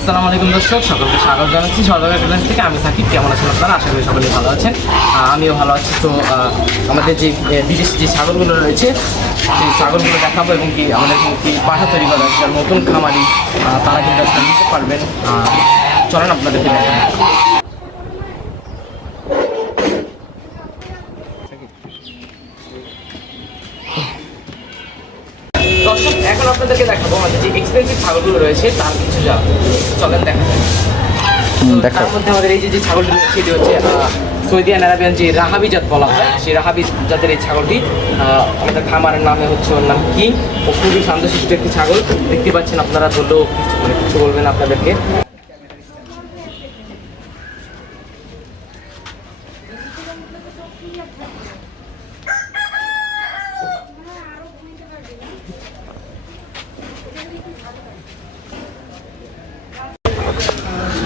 আসসালামু আলাইকুম দর্শক, সকলকে স্বাগত জানাচ্ছি সরকার ফ্রিল্যান্স থেকে। আমি সাকিব, কেমন আছেন আপনারা? আশা করি সকলেই ভালো আছেন, আমিও ভালো আছি। তো আমাদের যে বিদেশি যে ছাগলগুলো রয়েছে সেই ছাগলগুলো দেখাবো এবং কি আমাদের কি পাঠা তৈরি করা আছে নতুন খামারি তারা কিন্তু আসলে নিতে পারবেন। চলেন আপনাদেরকে দেখাবো। দর্শক, এখন আপনাদেরকে দেখাবো আমাদের যে এক্সপেন্সিভ ছাগলগুলো রয়েছে তার কিছু চলেন দেখা যায়। তার মধ্যে আমাদের এই যে ছাগলটি রয়েছে এটি হচ্ছে সৌদি আরবিয়ান যে রাহাবি জাত বলা হয়, সেই রাহাবি জাতের এই ছাগলটি আমাদের খামারের নামে হচ্ছে, ওর নাম কিং। ও খুবই শান্তশিষ্ট একটি ছাগল, দেখতে পাচ্ছেন আপনারা, বললেও কিছু বলবেন আপনাদেরকে।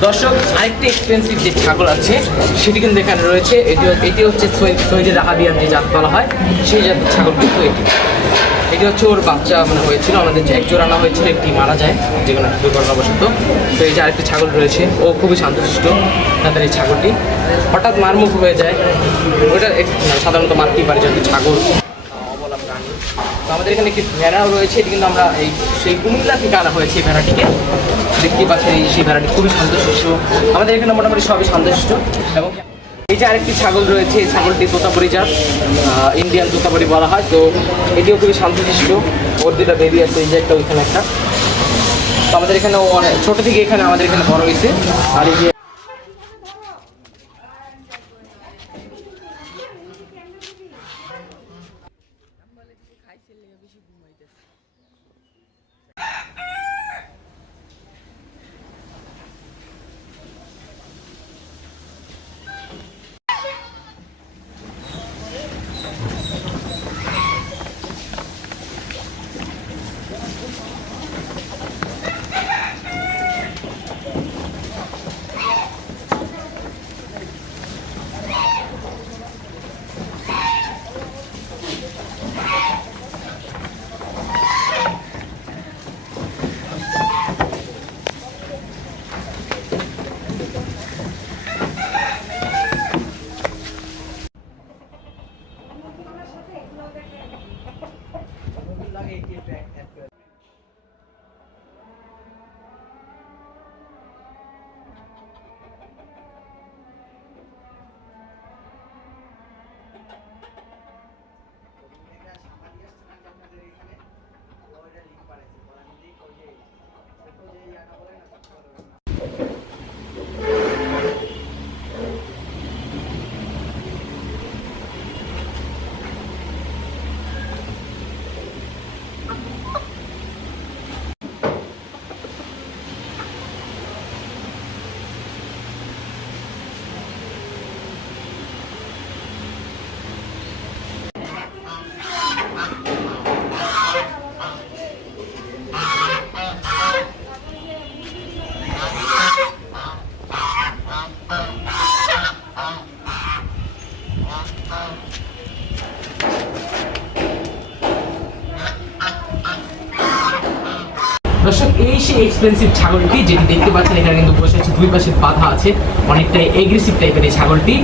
দর্শক, আরেকটি এক্সপেন্সিভ যে ছাগল আছে সেটি কিন্তু এখানে রয়েছে। এটি হচ্ছে সৌদি রাহাবিয়ান যে জাত বলা হয়, সেই জাতের ছাগল কিন্তু এটি হচ্ছে ওর বাচ্চা হয়েছিল আমাদের, যে এক জোড় আনা হয়েছিল, একটি মারা যায় যে কোনো দুর্ঘটনাবশত। তো এই যে আরেকটি ছাগল রয়েছে, ও খুবই শান্তশিষ্ট তাদের এই ছাগলটি। হঠাৎ মারমুখ হয়ে যায়, ওইটা সাধারণত মারতেই পারে যাতে ছাগল অবলা প্রাণী। তো আমাদের এখানে একটি ভেড়াও রয়েছে, এটি কিন্তু আমরা সেই কুমিল্লা থেকে আনা হয়েছে এই ভেড়াটিকে। দেখতেই পাচ্ছেন সেই ভেড়াটি খুবই শান্তশিষ্ট। আমাদের এখানে মোটামুটি সবই শান্তশিষ্ট। এবং এই যে আরেকটি ছাগল রয়েছে, এই ছাগলটি তোতাপুরি জাত, ইন্ডিয়ান তোতাপুরি বলা হয়। তো এটিও খুবই শান্তশিষ্ট। ওর দুটা বেবি আছে, এই যে একটা, ওইখানে একটা। তো আমাদের এখানে অনেক ছোটো থেকে এখানে আমাদের এখানে বড় হয়েছে। আর এই যে দর্শক, এই সেই এক্সপেন্সিভ ছাগলটি যেটি দেখতে পাচ্ছেন এখানে কিন্তু বসে আছে, দুই পাশে বাঁধা আছে, অনেকটাই এগ্রেসিভ টাইপের এই ছাগলটি।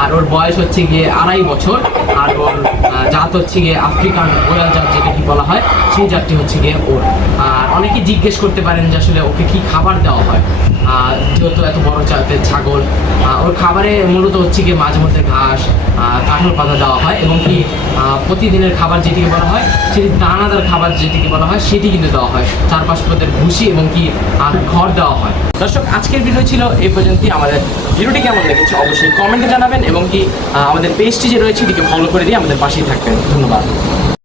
আর ওর বয়স হচ্ছে গিয়ে 2.5 বছর। আর ওর জাত হচ্ছে গিয়ে আফ্রিকান ওয়াল জাত যেটা কি বলা হয়, সেই জাতটি হচ্ছে গিয়ে ওর। আর অনেকেই জিজ্ঞেস করতে পারেন যে আসলে ওকে কি খাবার দেওয়া হয়, যেহেতু এত বড় জাতের ছাগল। ওর খাবারে মূলত হচ্ছে গিয়ে মাঝে মধ্যে ঘাস, কাঁঠাল পাতা দেওয়া হয়, এবং কি প্রতিদিনের খাবার যেটিকে বলা হয়, সেটি দানাদার খাবার যেটিকে বলা হয়, সেটি কিন্তু দেওয়া হয়। 4-5 পদের ভুসি এবং কি খড় দেওয়া হয়। দর্শক, আজকের ভিডিও ছিল এই পর্যন্তই। আমাদের ভিডিওটি কেমন লেগেছে অবশ্যই কমেন্টে জানাবেন, এবং কি আমাদের পেজটি যে রয়েছে এটিকে ফলো করে দিয়ে আমাদের পাশেই থাকবেন। ধন্যবাদ।